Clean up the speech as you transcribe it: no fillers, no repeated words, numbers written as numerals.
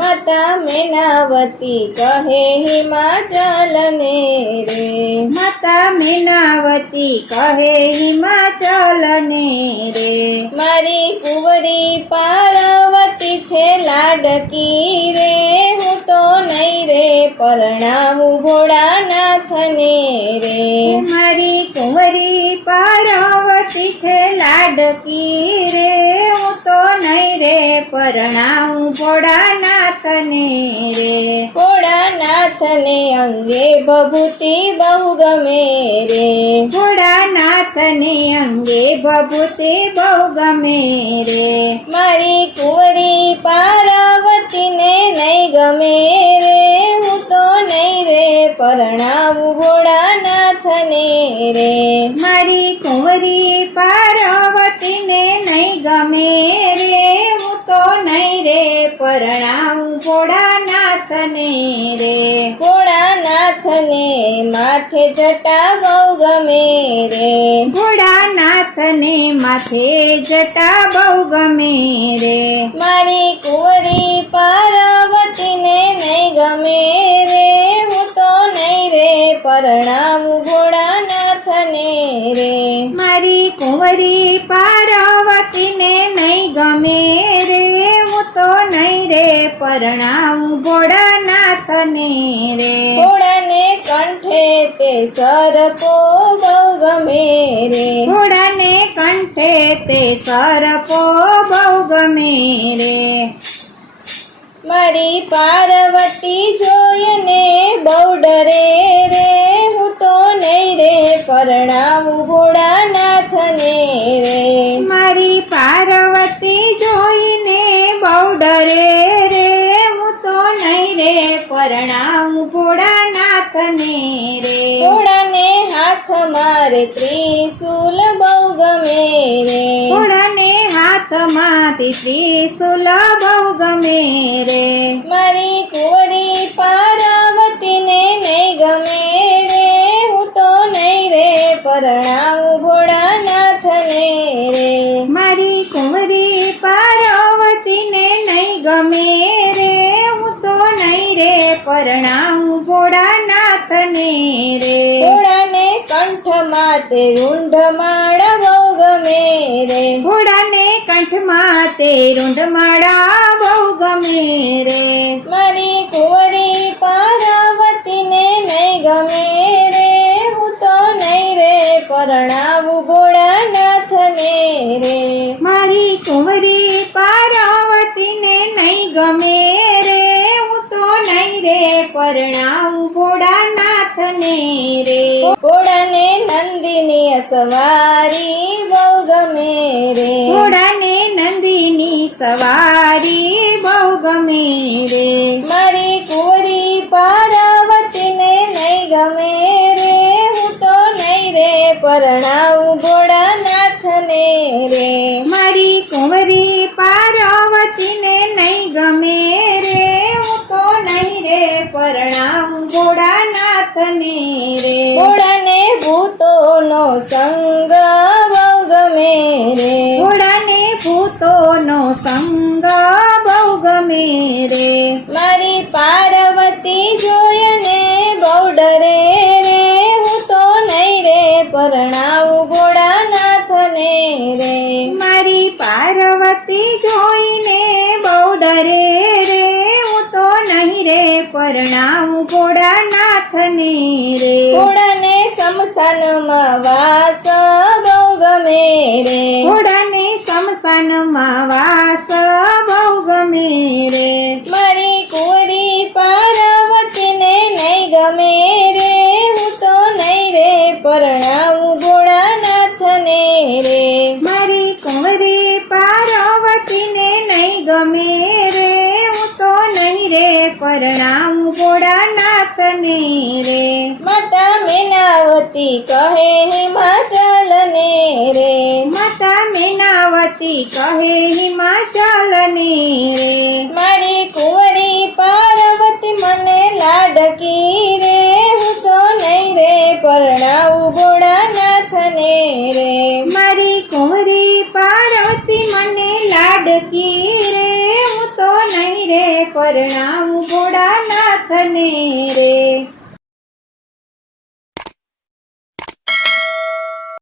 માતા મેનાવતી કહે હિમાચલ ને રે, માતા મેનાવતી કહે હિમાચલ ને રે, મારી કુંવરી પાર્વતી છે લાડકી રે, હું તો નહીં રે પરણાવું ભોળાનાથ ને રે, મારી કુંવરી પાર્વતી છે લાડકી રે, હું તો નહીં રે પરણાવું ભોળાનાથ ને રે, ભોળાનાથ ને અંગે ભભૂતિ બહુ ગમે રે, ભોળાનાથ ને અંગે ભભૂતિ બહુ ગમે રે, મારી કુંવરી પાર્વતીને નહીં ગમે રે, હું તો નહીં રે પરણાવું ભોળાનાથ ને રે, મારી કુંવરી પાર્વતીને નહીં ગમે રે, હું તો નહીં રે પરણાવું ભોળાનાથ ને રે, ભોળાનાથ ને માથે જટા બહુ ગમે રે, ભોળાનાથ ને માથે જટા બહુ ગમે રે, મારી કુંવરી પાર્વતીને નહીં ગમે રે, હું તો નહીં રે પરણાવું ભોળાનાથ ને રે, મારી કુંવરી પાર્વતીને નહીં ગમે રે, હું તો નહીં રે પરણાવું ભોળાનાથ ને રે, ભોળાને કંઠે તે સરપો બહુ ગમે રે, ઘોડાને કંઠે તે સરપો બહુ ગમે રે, મારી પાર્વતી જોઈને બહુ ડરે રે, હું તો નહીં રે પરણાવું ભોળાનાથ ને રે, મારી પાર્વતી જોઈને બહુ ડરે રે, હું તો નહીં રે પરણાવું ભોળાનાથ ને રે, ભોળાને હાથ મારે ત્રિશૂલ બહુ ગમે રે, ઘોડાને હાથમાંથી ત્રિશૂલ બહુ ગમે રે, મારી કુંવરી પાર્વતીને નહીં ગમે રે, હું તો નહીં રે પરણાવું ભોળાનાથ ને રે, મારી કુંવરી પાર્વતીને નહીં ગમે રે, હું તો નહીં રે પરણાવું ભોળાનાથ ને રે, ભોળાને કંઠમાં તે રૂંઢ બહુ ગમે રે, ઘોડાને કંઠમાં તે રૂંઢમાળા બહુ ગમે રે, મારી કુંવરી પાર્વતીને નહીં ગમે રે, હું તો નહીં રે પરણાવું ભોળાનાથ ને રે, મારી કુંવરી પાર્વતીને નહીં ગમે રે, હું તો નહીં રે પરણાવું ભોળાનાથ ને રે, ભોળાને નંદિની સવારી બહુ ગમે રે, ઘોડાને નંદીની સવારી બહુ ગમે રે, મારી કુંવરી પાર્વતીને નહીં ગમે રે, હું તો નહીં રે પરણાવું ભોળાનાથ ને રે, મારી કુંવરી પાર્વતીને નહીં ગમે રે, હું તો નહીં રે પરણાવું ભોળાનાથ ને રે, ભોળાને ભૂતોનો સંગ બહુ ગમે રે, ઘોડાને ભૂતોનો સંગ બહુ ગમે રે, મારી પાર્વતી જોઈને બહુ ડરે રે, હું તો નહીં રે પરણાવું ભોળાનાથ ને રે, મારી પાર્વતી જોઈને બહુ ડરે રે, હું તો નહીં રે પરણાવું ભોળાનાથ ને રે, ભોળાને શમશાનમાં વાસ બહુ ગમે રે, ઘોડાને શમશાનમાં વાસ બહુ ગમે રે, મારી કુંવરી પાર્વતીને નહીં ગમે રે, હું તો નહીં રે પરણાવું ભોળાનાથ ને રે, મારી કુંવરી પાર્વતીને નહીં ગમે રે, હું તો નહીં રે પરણાવું ભોળાનાથ ને રે, માતા મેનાવતી કહે હિમાચલ ને રે, માતા મેનાવતી કહે હિમાચલ ને રે, મારી કુંવરી પાર્વતી મને લાડકી રે, હું તો નહીં રે પરણાવું ભોળાનાથ ને રે, મારી કુંવરી પાર્વતી મને લાડકી રે, હું તો નહીં રે પરણાવું ભોળાનાથને રે.